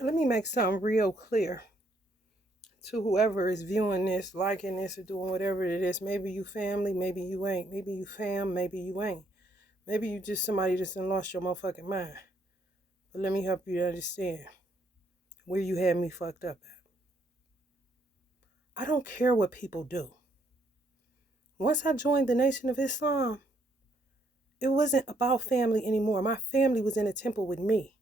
Let me make something real clear to whoever is viewing this, liking this, or doing whatever it is. Maybe you family, maybe you ain't. Maybe you fam, maybe you ain't. Maybe you just somebody that's done lost your motherfucking mind. But let me help you to understand where you had me fucked up at. I don't care what people do. Once I joined the Nation of Islam, it wasn't about family anymore. My family was in the temple with me.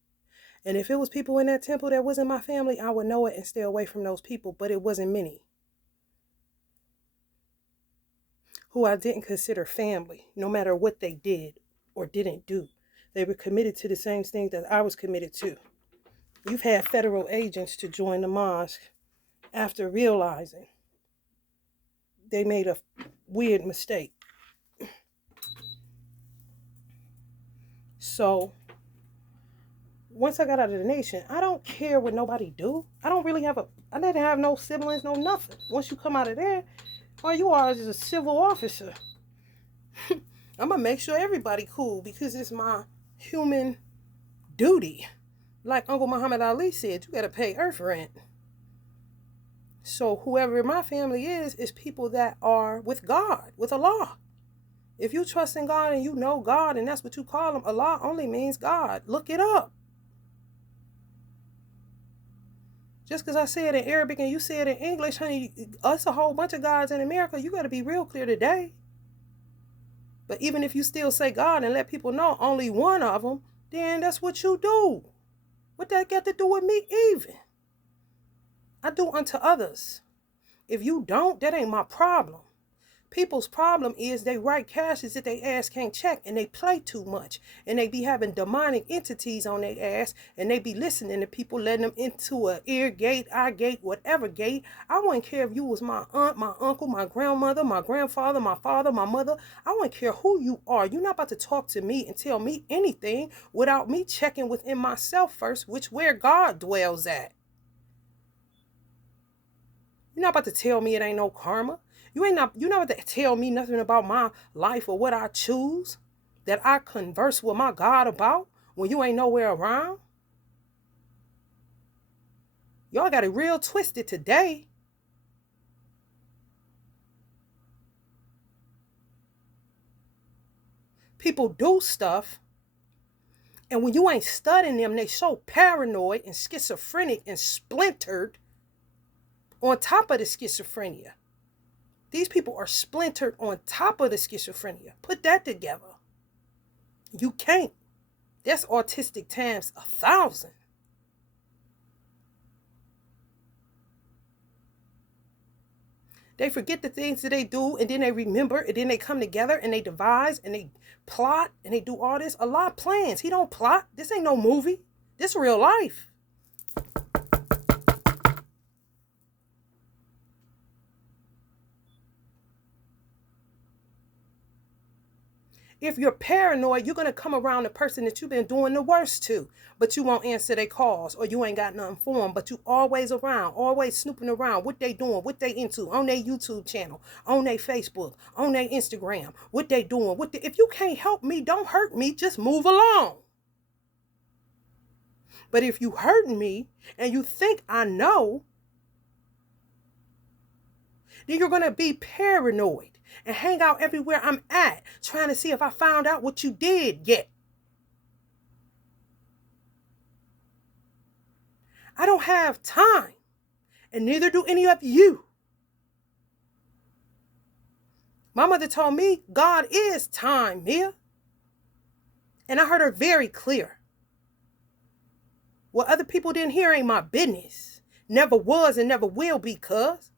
And if it was people in that temple that wasn't my family, I would know it and stay away from those people. But it wasn't many who I didn't consider family, no matter what they did or didn't do. They were committed to the same things that I was committed to. You've had federal agents to join the mosque after realizing they made a weird mistake. So once I got out of the nation, I don't care what nobody do. I didn't have no siblings, no nothing. Once you come out of there, all you are is a civil officer. I'm gonna make sure everybody cool because it's my human duty. Like Uncle Muhammad Ali said, you gotta pay earth rent. So whoever my family is people that are with God, with Allah. If you trust in God and you know God and that's what you call him, Allah only means God. Look it up. Just because I say it in Arabic and you say it in English, honey, us a whole bunch of gods in America, you got to be real clear today. But even if you still say God and let people know only one of them, then that's what you do. What that got to do with me even? I do unto others. If you don't, that ain't my problem. People's problem is they write caches that they ass can't check and they play too much. And they be having demonic entities on their ass and they be listening to people, letting them into a ear gate, eye gate, whatever gate. I wouldn't care if you was my aunt, my uncle, my grandmother, my grandfather, my father, my mother. I wouldn't care who you are. You're not about to talk to me and tell me anything without me checking within myself first, which where God dwells at. You're not about to tell me it ain't no karma. You're not about to tell me nothing about my life or what I choose that I converse with my God about when you ain't nowhere around. Y'all got it real twisted today. People do stuff, and when you ain't studying them, they so paranoid and schizophrenic and splintered on top of the schizophrenia. These people are splintered on top of the schizophrenia. Put that together. You can't. That's autistic times 1,000. They forget the things that they do, and then they remember, and then they come together, and they devise, and they plot, and they do all this. A lot of plans. He don't plot. This ain't no movie. This real life. If you're paranoid, you're going to come around the person that you've been doing the worst to, but you won't answer their calls, or you ain't got nothing for them, but you always around, always snooping around, what they doing, what they into, on their YouTube channel, on their Facebook, on their Instagram, what they doing. If you can't help me, don't hurt me, just move along. But if you hurting me and you think I know, then you're going to be paranoid and hang out everywhere I'm at, trying to see if I found out what you did yet. I don't have time, and neither do any of you. My mother told me God is time, Mia. And I heard her very clear. What other people didn't hear ain't my business. Never was and never will be, cuz.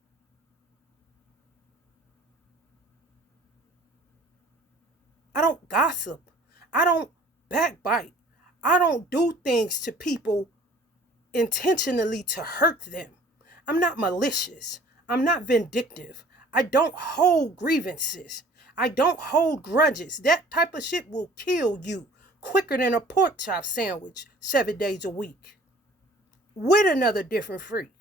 I don't gossip. I don't backbite. I don't do things to people intentionally to hurt them. I'm not malicious. I'm not vindictive. I don't hold grievances. I don't hold grudges. That type of shit will kill you quicker than a pork chop sandwich 7 days a week with another different freak.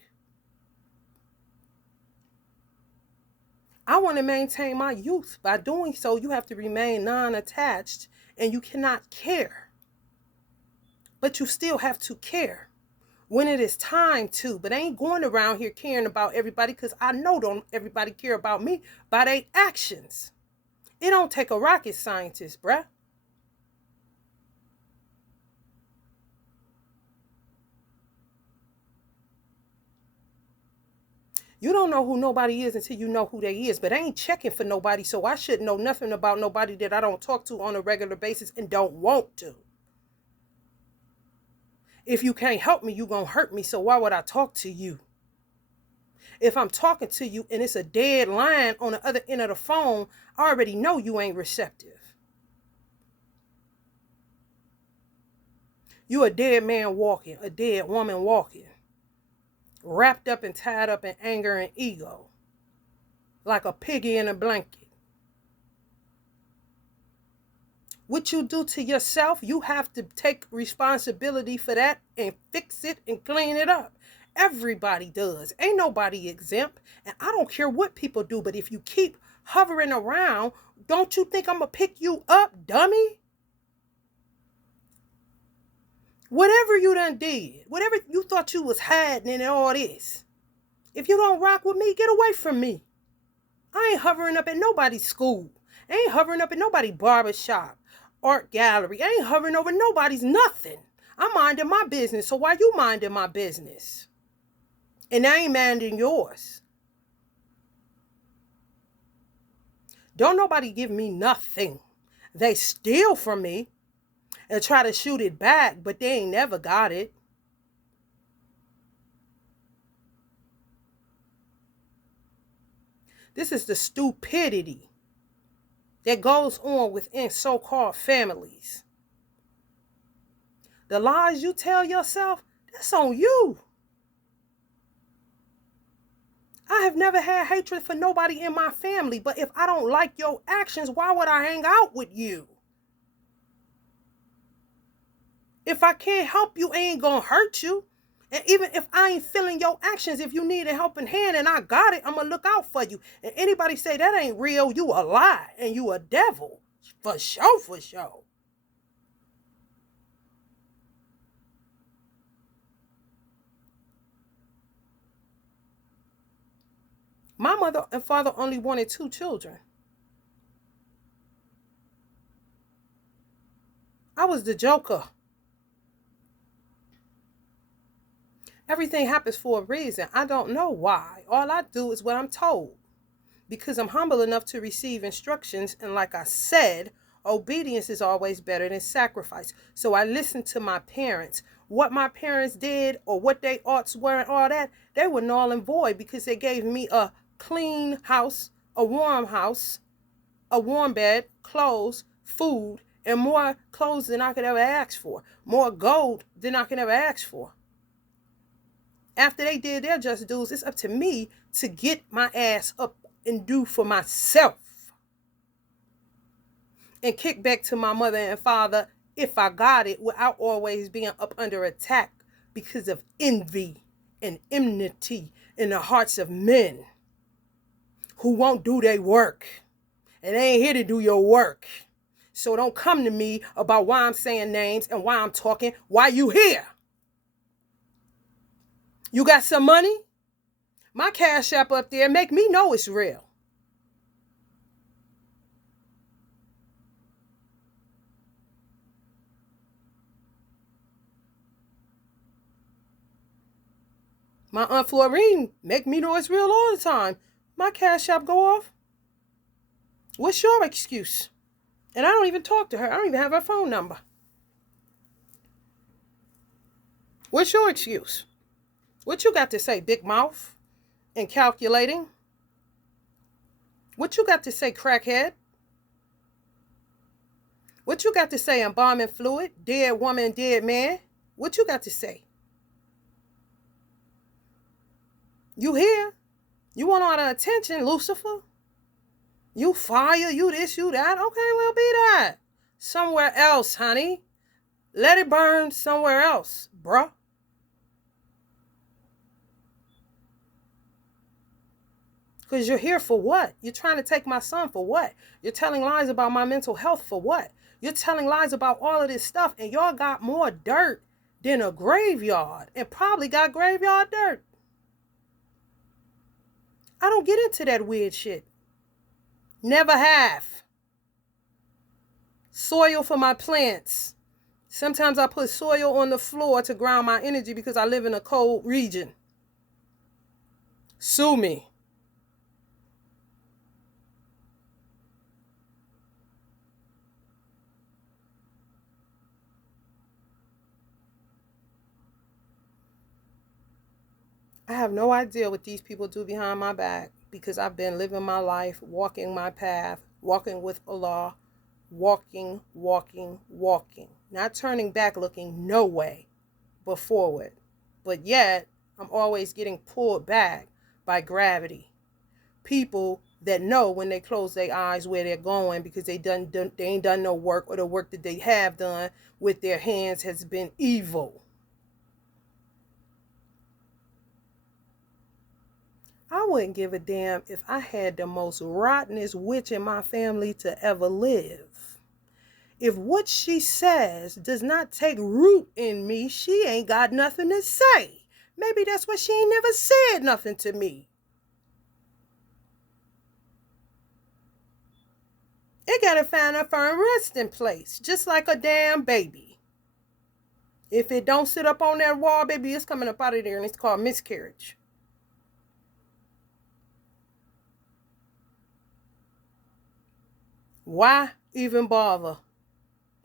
I want to maintain my youth. By doing so, you have to remain non-attached and you cannot care. But you still have to care. when it is time to. But I ain't going around here caring about everybody, because I know don't everybody care about me by their actions. It don't take a rocket scientist, bruh. You don't know who nobody is until you know who they is. But I ain't checking for nobody, so I shouldn't know nothing about nobody that I don't talk to on a regular basis and don't want to. If you can't help me, you gonna hurt me, so why would I talk to you? If I'm talking to you and it's a dead line on the other end of the phone, I already know you ain't receptive. You a dead man walking, a dead woman walking, wrapped up and tied up in anger and ego, like a piggy in a blanket. What you do to yourself, you have to take responsibility for that and fix it and clean it up. Everybody does. Ain't nobody exempt. And I don't care what people do, but if you keep hovering around, don't you think I'm going to pick you up, dummy? Whatever you done did, whatever you thought you was hiding in all this, if you don't rock with me, get away from me. I ain't hovering up at nobody's school. I ain't hovering up at nobody's barbershop, art gallery. I ain't hovering over nobody's nothing. I'm minding my business, so why you minding my business? And I ain't minding yours. Don't nobody give me nothing. They steal from me and try to shoot it back, but they ain't never got it. This is the stupidity that goes on within so-called families. The lies you tell yourself, that's on you. I have never had hatred for nobody in my family, but if I don't like your actions, why would I hang out with you? If I can't help you, I ain't gonna hurt you. And even if I ain't feeling your actions, if you need a helping hand and I got it, I'm gonna look out for you. And anybody say that ain't real, you a lie and you a devil. For sure, for sure. My mother and father only wanted 2 children. I was the joker. Everything happens for a reason. I don't know why. All I do is what I'm told, because I'm humble enough to receive instructions. And like I said, obedience is always better than sacrifice. So I listened to my parents. What my parents did or what they oughts were and all that, they were null and void, because they gave me a clean house, a warm bed, clothes, food, and more clothes than I could ever ask for. More gold than I could ever ask for. After they did their just dues, it's up to me to get my ass up and do for myself. And kick back to my mother and father, if I got it, without always being up under attack because of envy and enmity in the hearts of men who won't do their work. And they ain't here to do your work. So don't come to me about why I'm saying names and why I'm talking. Why you here? You got some money? My Cash App up there, make me know it's real. My Aunt Florine make me know it's real all the time. My Cash App go off. What's your excuse? And I don't even talk to her. I don't even have her phone number. What's your excuse? What you got to say, big mouth and calculating? What you got to say, crackhead? What you got to say, embalming fluid, dead woman, dead man? What you got to say? You here? You want all the attention, Lucifer? You fire, you this, you that. Okay, well, be that. Somewhere else, honey. Let it burn somewhere else, bruh. Because you're here for what? You're trying to take my son for what? You're telling lies about my mental health for what? You're telling lies about all of this stuff, and y'all got more dirt than a graveyard and probably got graveyard dirt. I don't get into that weird shit. Never have. Soil for my plants. Sometimes I put soil on the floor to ground my energy because I live in a cold region. Sue me. I have no idea what these people do behind my back because I've been living my life, walking my path, walking with Allah, walking, walking, walking. Not turning back, looking no way but forward. But yet, I'm always getting pulled back by gravity. People that know when they close their eyes where they're going because they ain't done no work, or the work that they have done with their hands has been evil. I wouldn't give a damn if I had the most rottenest witch in my family to ever live. If what she says does not take root in me, she ain't got nothing to say. Maybe that's why she ain't never said nothing to me. It gotta find a firm resting place, just like a damn baby. If it don't sit up on that wall, baby, it's coming up out of there, and it's called miscarriage. Why even bother?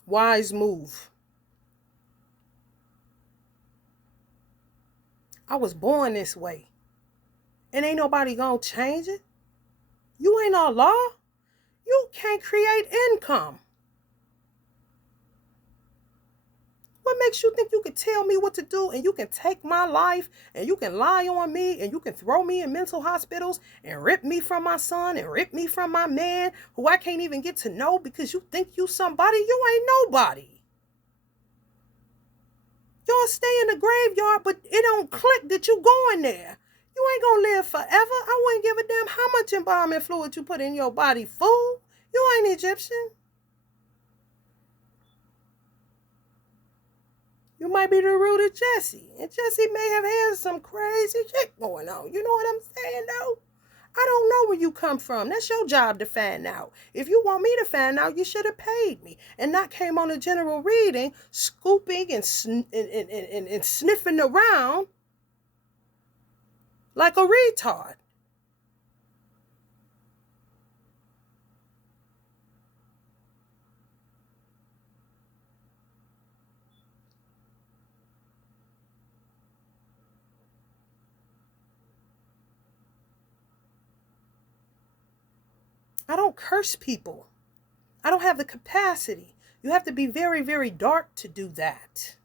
Wise move. I was born this way, and ain't nobody gonna change it. You ain't no law. You can't create income. What makes you think you can tell me what to do, and you can take my life, and you can lie on me, and you can throw me in mental hospitals and rip me from my son and rip me from my man who I can't even get to know because you think you somebody? You ain't nobody. Y'all stay in the graveyard, but it don't click that you going there. You ain't gonna live forever. I wouldn't give a damn how much embalming fluid you put in your body, fool. You ain't Egyptian. You might be the root of Jesse, and Jesse may have had some crazy shit going on. You know what I'm saying, though? I don't know where you come from. That's your job to find out. If you want me to find out, you should have paid me and not came on a general reading, scooping and sniffing around like a retard. I don't curse people. I don't have the capacity. You have to be very, very dark to do that.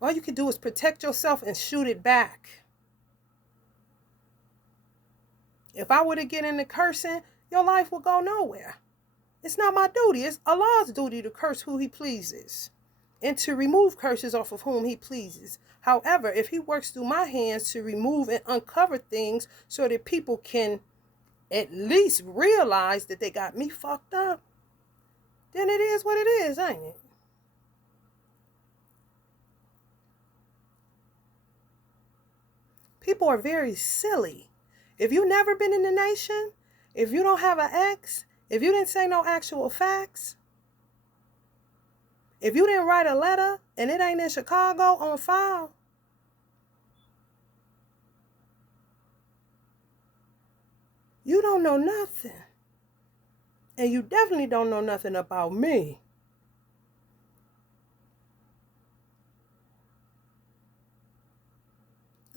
All you can do is protect yourself and shoot it back. If I were to get into cursing, your life will go nowhere. It's not my duty. It's Allah's duty to curse who he pleases and to remove curses off of whom he pleases. However, if he works through my hands to remove and uncover things so that people can at least realize that they got me fucked up, then it is what it is, ain't it? People are very silly. If you've never been in the nation, if you don't have an ex, if you didn't say no actual facts, if you didn't write a letter and it ain't in Chicago on file, you don't know nothing. And you definitely don't know nothing about me.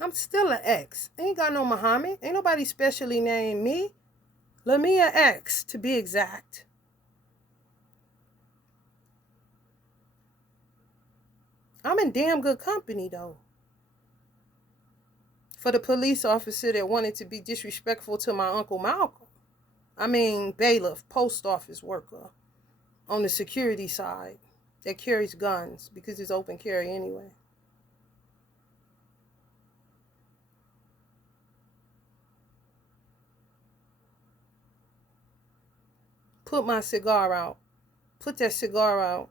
I'm still an ex. Ain't got no Muhammad. Ain't nobody specially named me. Lamia X, to be exact. I'm in damn good company, though. For the police officer that wanted to be disrespectful to my Uncle Malcolm. I mean, bailiff, post office worker on the security side that carries guns because it's open carry anyway. Put my cigar out. Put that cigar out.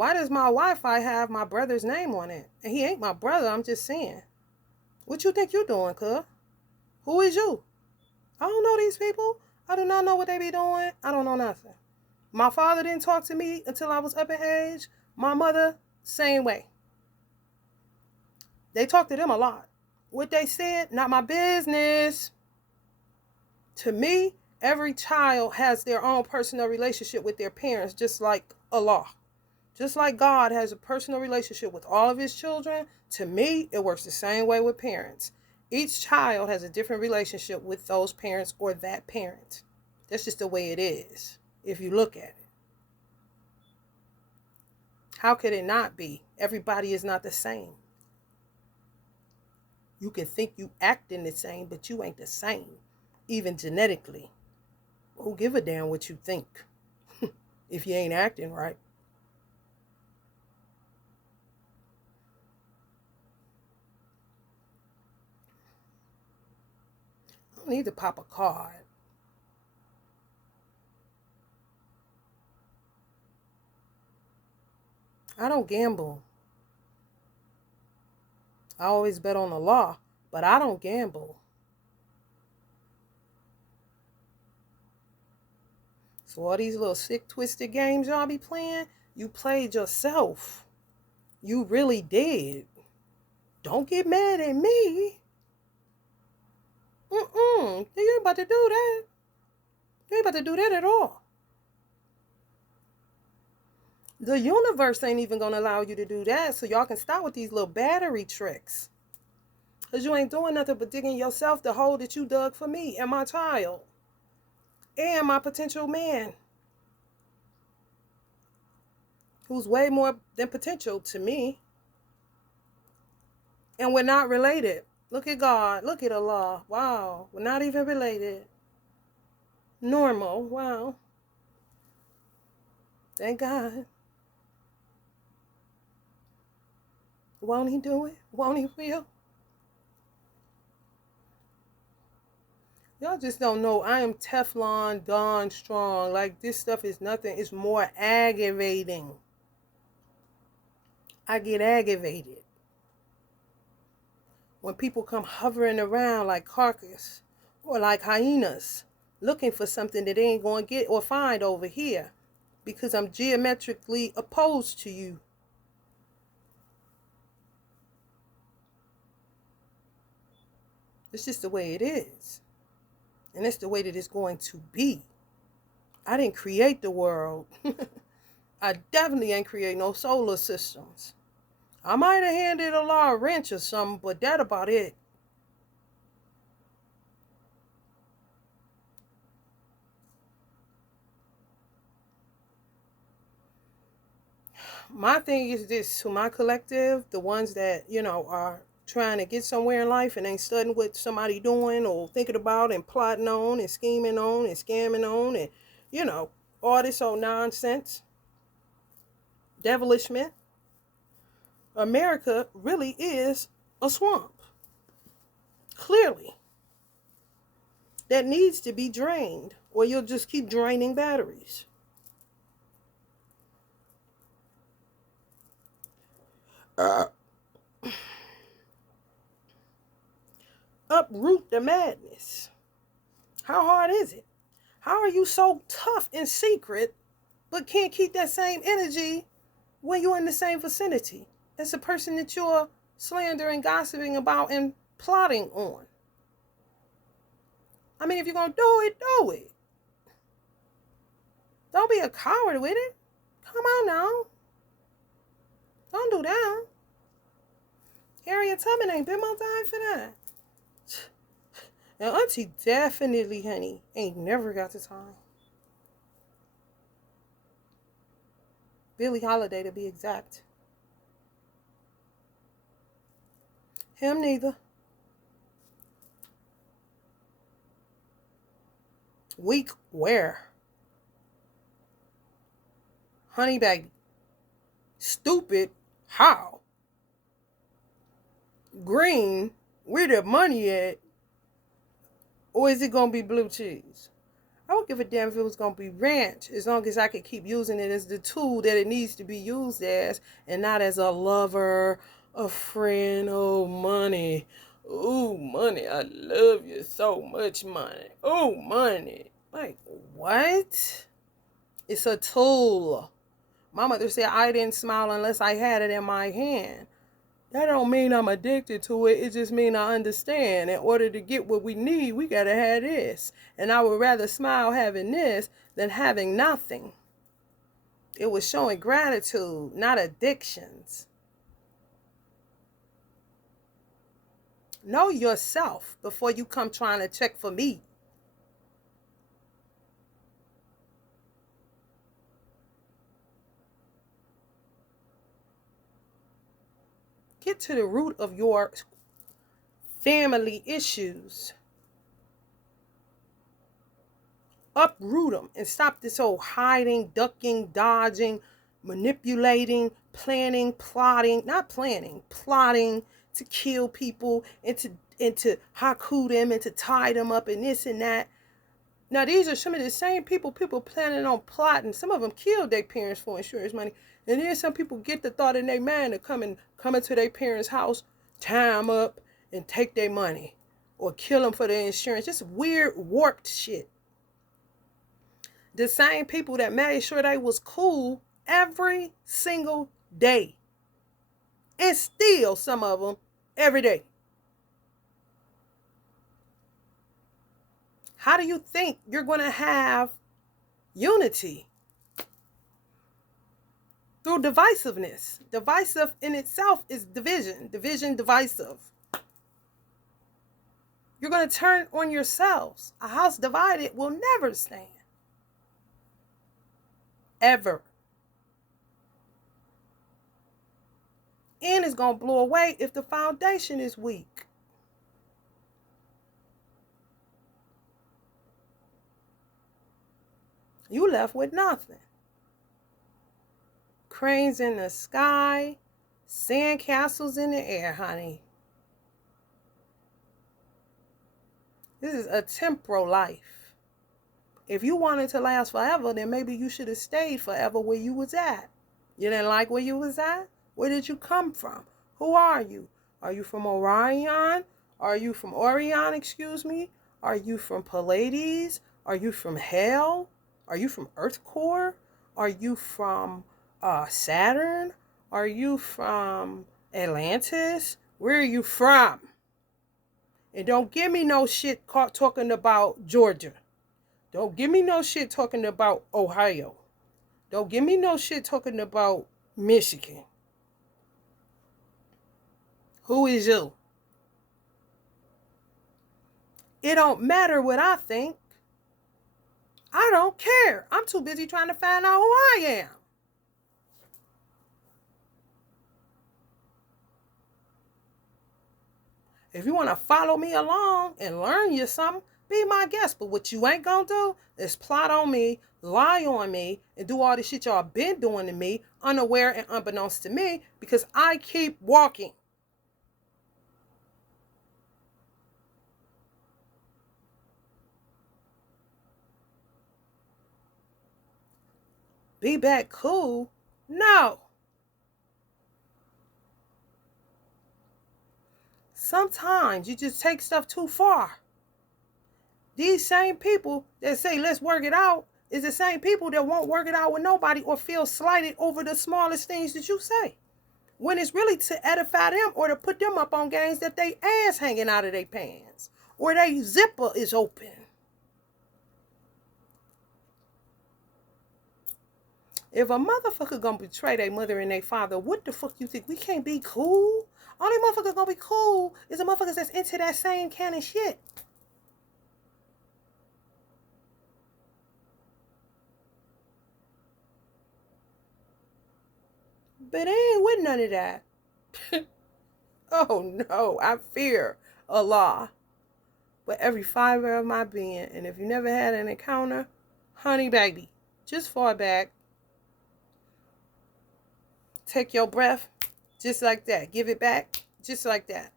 Why does my Wi-Fi have my brother's name on it? And he ain't my brother, I'm just saying. What you think you doing, cuz? Who is you? I don't know these people. I do not know what they be doing. I don't know nothing. My father didn't talk to me until I was up in age. My mother, same way. They talked to them a lot. What they said, not my business. To me, every child has their own personal relationship with their parents, just like Allah. Just like God has a personal relationship with all of his children, to me, it works the same way with parents. Each child has a different relationship with those parents or that parent. That's just the way it is, if you look at it. How could it not be? Everybody is not the same. You can think you acting the same, but you ain't the same, even genetically. Who give a damn what you think if you ain't acting right? I don't need to pop a card. I don't gamble. I always bet on the law, but I don't gamble. So all these little sick, twisted games y'all be playing, you played yourself. You really did. Don't get mad at me. You ain't about to do that. You ain't about to do that at all. The universe ain't even going to allow you to do that, so y'all can stop with these little battery tricks. Because you ain't doing nothing but digging yourself the hole that you dug for me and my child. And my potential man. Who's way more than potential to me. And we're not related. Look at God. Look at Allah. Wow. We're not even related. Normal. Wow. Thank God. Won't he do it? Won't he will? Y'all just don't know. I am Teflon Dawn strong. Like, this stuff is nothing. It's more aggravating. I get aggravated when people come hovering around like carcass or like hyenas looking for something that they ain't going to get or find over here because I'm geometrically opposed to you. It's just the way it is. And it's the way that it's going to be. I didn't create the world. I definitely ain't create no solar systems. I might have handed a wrench or something, but that about it. My thing is this, to my collective, the ones that, are trying to get somewhere in life and ain't studying what somebody doing or thinking about and plotting on and scheming on and scamming on and, all this old nonsense, devilishment. America really is a swamp. Clearly. That needs to be drained, or you'll just keep draining batteries. Uproot the madness. How hard is it? How are you so tough in secret, but can't keep that same energy when you're in the same vicinity as the person that you're slandering, gossiping about, and plotting on? I mean, if you're going to do it, do it. Don't be a coward with it. Come on now. Don't do that. Harriet Tubman ain't been my time for that. And Auntie definitely, honey, ain't never got the time. Billie Holiday, to be exact. Him neither. Weak where? Honey baby. Stupid how? Green, where the money at? Or is it going to be blue cheese? I don't give a damn if it was going to be ranch, as long as I could keep using it as the tool that it needs to be used as, and not as a lover, a friend. Oh, money. Oh, money. I love you so much, money. Oh, money. Like, what? It's a tool. My mother said I didn't smile unless I had it in my hand. That don't mean I'm addicted to it. It just mean I understand. In order to get what we need, we gotta have this. And I would rather smile having this than having nothing. It was showing gratitude, not addictions. Know yourself before you come trying to check for me. Get to the root of your family issues. Uproot them and stop this whole hiding, ducking, dodging, manipulating, planning, plotting, not planning, plotting to kill people and to haku them and to tie them up and this and that. Now these are some of the same people planning on plotting. Some of them killed their parents for insurance money. And then some people get the thought in their mind to come into their parents' house, tie them up, and take their money. Or kill them for their insurance. Just weird, warped shit. The same people that made sure they was cool every single day. And still some of them every day. How do you think you're going to have unity? Through divisiveness. Divisive in itself is division. Division, divisive. You're going to turn on yourselves. A house divided will never stand. Ever. And it's going to blow away if the foundation is weak. You left with nothing. Cranes in the sky, sand castles in the air, honey. This is a temporal life. If you wanted to last forever, then maybe you should have stayed forever where you was at. You didn't like where you was at? Where did you come from? Who are you? Are you from Orion? Are you from Orion, excuse me? Are you from Pleiades? Are you from Hell? Are you from Earth Core? Are you from Saturn? Are you from Atlantis? Where are you from? And don't give me no shit talking about Georgia. Don't give me no shit talking about Ohio. Don't give me no shit talking about Michigan. Who is you? It don't matter what I think. I don't care. I'm too busy trying to find out who I am. If you want to follow me along and learn you something, be my guest. But what you ain't gonna do is plot on me, lie on me, and do all the shit y'all been doing to me, unaware and unbeknownst to me, because I keep walking. Be back cool? No. Sometimes you just take stuff too far. These same people that say let's work it out is the same people that won't work it out with nobody or feel slighted over the smallest things that you say. When it's really to edify them or to put them up on games that they ass hanging out of their pants or their zipper is open. If a motherfucker gonna betray their mother and their father, what the fuck you think? We can't be cool? Only motherfucker gonna be cool is the motherfuckers that's into that same kind of shit. But they ain't with none of that. Oh no, I fear Allah with every fiber of my being. And if you never had an encounter, honey baby, just fall back. Take your breath, just like that. Give it back, just like that.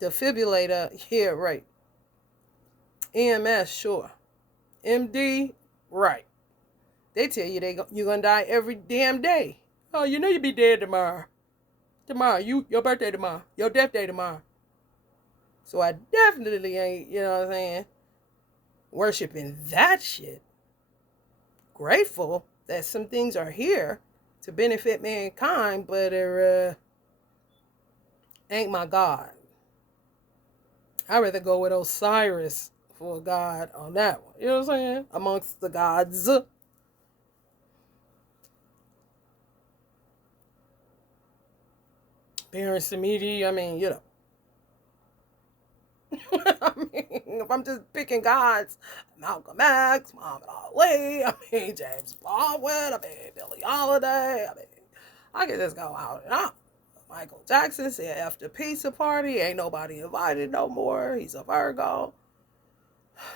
Defibrillator, yeah, right. EMS, sure. MD, right. They tell you you're going to die every damn day. Oh, you know you'll be dead tomorrow. Tomorrow, your birthday tomorrow. Your death day tomorrow. So I definitely ain't, you know what I'm saying, worshiping that shit. Grateful that some things are here to benefit mankind, but it ain't my God. I'd rather go with Osiris for a God on that one. You know what I'm saying? Amongst the gods. Parents to media, I mean, you know. I mean, if I'm just picking gods, Malcolm X, Muhammad Ali, I mean, James Baldwin, I mean, Billie Holiday, I mean, I can just go out and out. Michael Jackson said after pizza party, ain't nobody invited no more. He's a Virgo.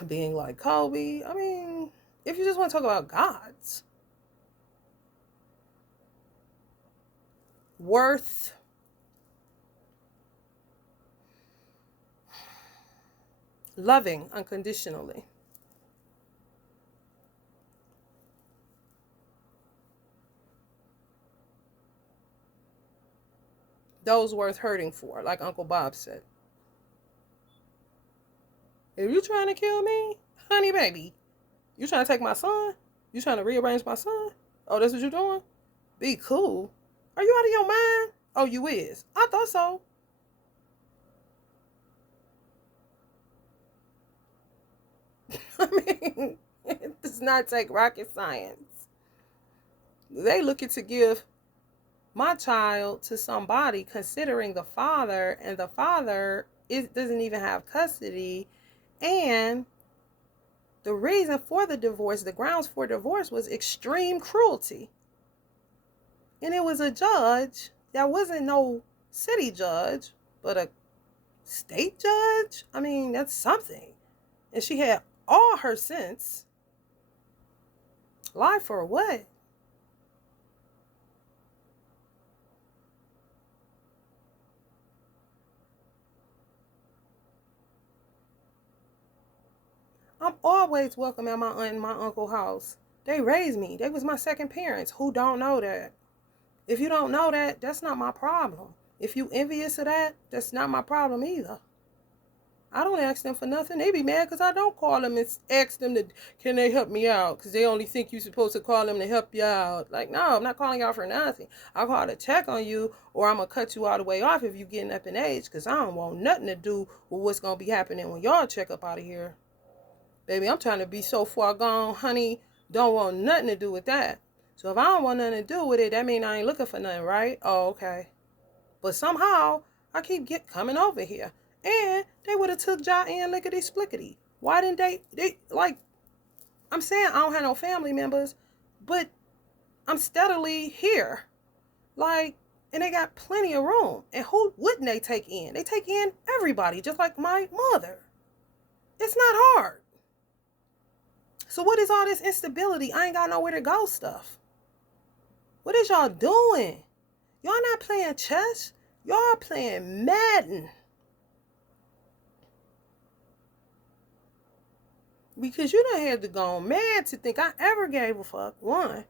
Being like Kobe. I mean, if you just want to talk about gods, worth loving unconditionally. Those worth hurting for, like Uncle Bob said. If you trying to kill me, honey baby, you trying to take my son? You trying to rearrange my son? Oh, that's what you doing? Be cool. Are you out of your mind? Oh, you is. I thought so. I mean, it does not take rocket science. They looking to give my child to somebody considering the father, and the father doesn't even have custody, and the reason for the divorce, the grounds for divorce, was extreme cruelty. And it was a judge that wasn't no city judge, but a state judge. I mean, that's something. And she had all her sense. Lie for what? I'm always welcome at my aunt and my uncle's house. They raised me. They was my second parents. Who don't know that? If you don't know that, that's not my problem. If you envious of that, that's not my problem either. I don't ask them for nothing. They be mad because I don't call them and ask them to, can they help me out? Because they only think you're supposed to call them to help you out. Like, no, I'm not calling y'all for nothing. I call to check on you, or I'm going to cut you all the way off if you getting up in age, because I don't want nothing to do with what's going to be happening when y'all check up out of here. Baby, I'm trying to be so far gone, honey. Don't want nothing to do with that. So if I don't want nothing to do with it, that means I ain't looking for nothing, right? Oh, okay. But somehow, I keep coming over here. And they would have took Ja and lickety splickety. Why didn't they, like, I'm saying I don't have no family members, but I'm steadily here. Like, and they got plenty of room. And who wouldn't they take in? They take in everybody, just like my mother. It's not hard. So what is all this instability? I ain't got nowhere to go stuff. What is y'all doing? Y'all not playing chess. Y'all playing Madden. Because you done had to go mad to think I ever gave a fuck. One.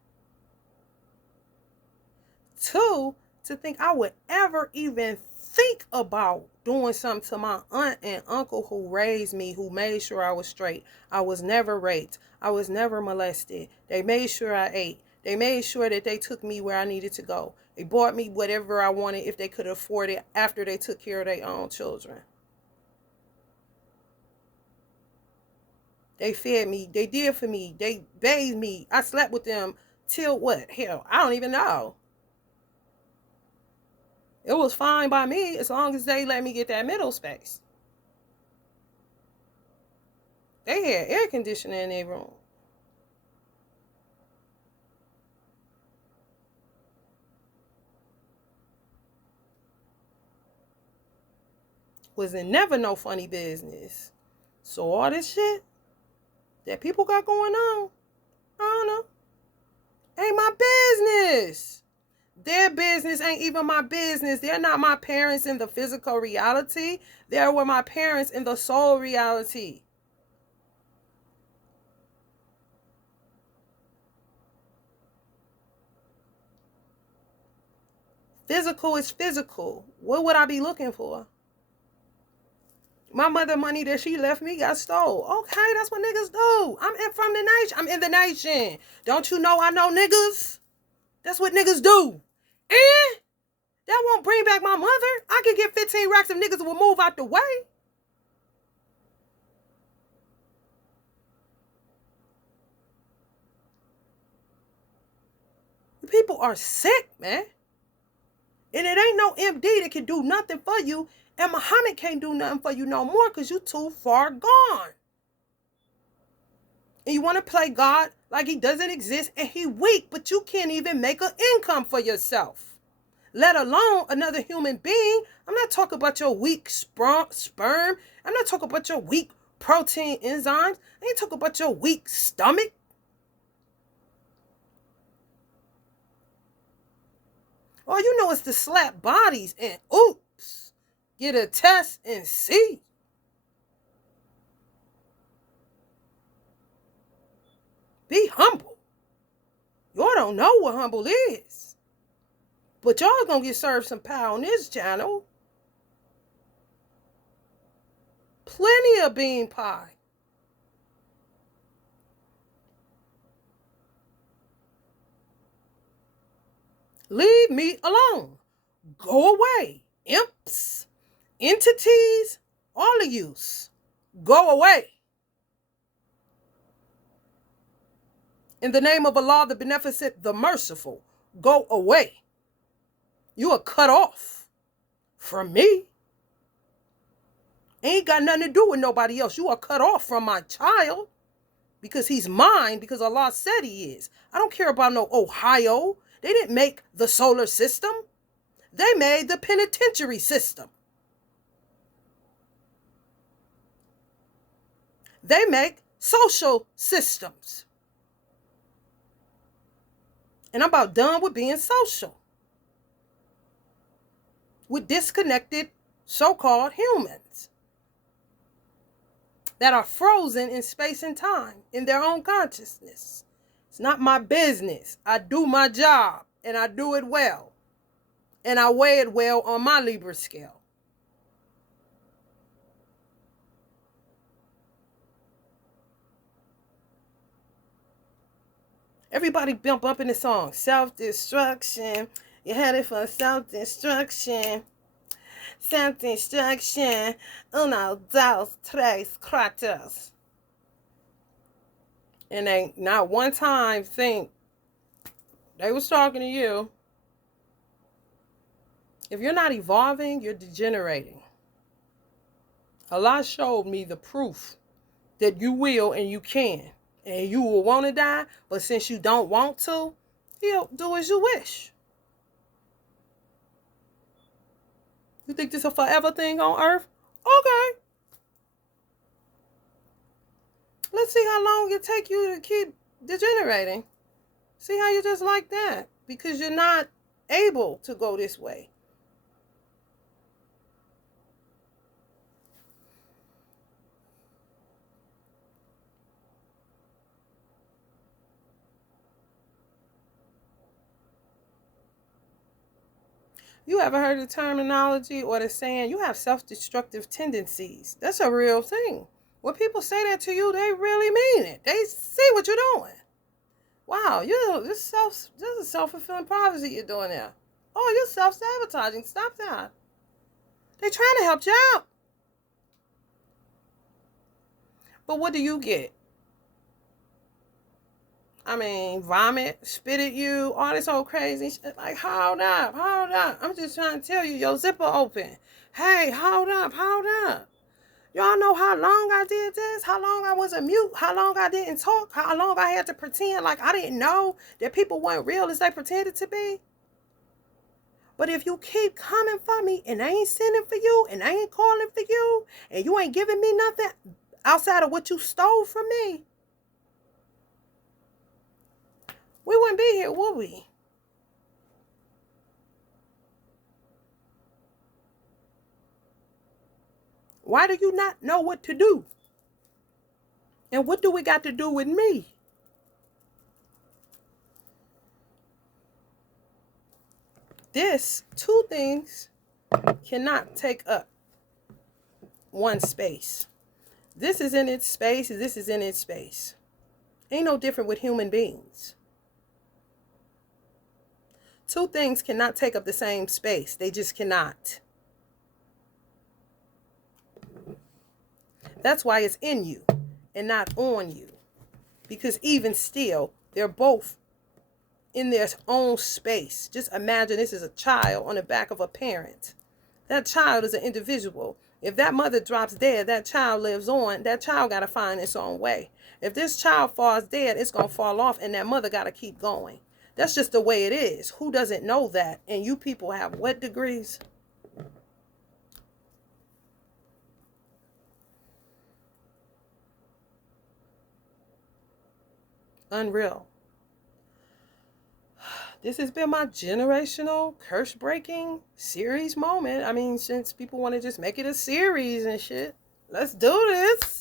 Two, to think I would ever even think about doing something to my aunt and uncle who raised me, who made sure I was straight. I was never raped. I was never molested. They made sure I ate. They made sure that they took me where I needed to go. They bought me whatever I wanted if they could afford it after they took care of their own children. They fed me. They did for me. They bathed me. I slept with them till what? Hell, I don't even know. It was fine by me as long as they let me get that middle space. They had air conditioning in their room. Wasn't never no funny business. So all this shit that people got going on, I don't know. Ain't my business. Their business ain't even my business. They're not my parents in the physical reality. They were my parents in the soul reality. Physical is physical. What would I be looking for? My mother money that she left me got stole. Okay, that's what niggas do. I'm from the nation. I'm in the nation. Don't you know I know niggas? That's what niggas do. And that won't bring back my mother. I can get 15 racks if niggas will move out the way. People are sick, man. And it ain't no MD that can do nothing for you. And Muhammad can't do nothing for you no more because you too far gone. And you want to play God like he doesn't exist and he weak, but you can't even make an income for yourself, let alone another human being. I'm not talking about your weak sperm. I'm not talking about your weak protein enzymes. I ain't talking about your weak stomach. All you know is to slap bodies and oops, get a test and see. Be humble. Y'all don't know what humble is. But y'all gonna get served some pie on this channel. Plenty of bean pie. Leave me alone. Go away. Imps, entities, all of yous. Go away. In the name of Allah, the beneficent, the merciful, go away. You are cut off from me. Ain't got nothing to do with nobody else. You are cut off from my child because he's mine, because Allah said he is. I don't care about no Ohio. They didn't make the solar system. They made the penitentiary system. They make social systems. And I'm about done with being social with disconnected so-called humans that are frozen in space and time in their own consciousness. It's not my business. I do my job and I do it well. And I weigh it well on my Libra scale. Everybody bump up in the song. Self-destruction. You had it for self-destruction. Self-destruction. Uno, dos, tres, cuatro. And they not one time think they was talking to you. If you're not evolving, you're degenerating. Allah showed me the proof that you will and you can. And you will want to die, but since you don't want to, he'll do as you wish. You think this is a forever thing on earth? Okay. Let's see how long it take you to keep degenerating. See how you're just like that because you're not able to go this way. You ever heard the terminology or the saying, you have self-destructive tendencies? That's a real thing. When people say that to you, they really mean it. They see what you're doing. Wow, this is a self-fulfilling prophecy you're doing there. Oh, you're self-sabotaging. Stop that. They're trying to help you out. But what do you get? I mean, vomit, spit at you, all this old crazy shit. Like, hold up. I'm just trying to tell you, your zipper open. Hey, hold up. Y'all know how long I did this? How long I was a mute? How long I didn't talk? How long I had to pretend like I didn't know that people weren't real as they pretended to be? But if you keep coming for me and I ain't sending for you and I ain't calling for you and you ain't giving me nothing outside of what you stole from me, we wouldn't be here, would we? Why do you not know what to do? And what do we got to do with me? two things cannot take up one space. This is in its space, this is in its space. Ain't no different with human beings. Two things cannot take up the same space. They just cannot. That's why it's in you and not on you. Because even still, they're both in their own space. Just imagine this is a child on the back of a parent. That child is an individual. If that mother drops dead, that child lives on. That child got to find its own way. If this child falls dead, it's going to fall off, and that mother got to keep going. That's just the way it is. Who doesn't know that? And you people have what degrees? Unreal. This has been my generational curse breaking series moment. I mean, since people want to just make it a series and shit, let's do this.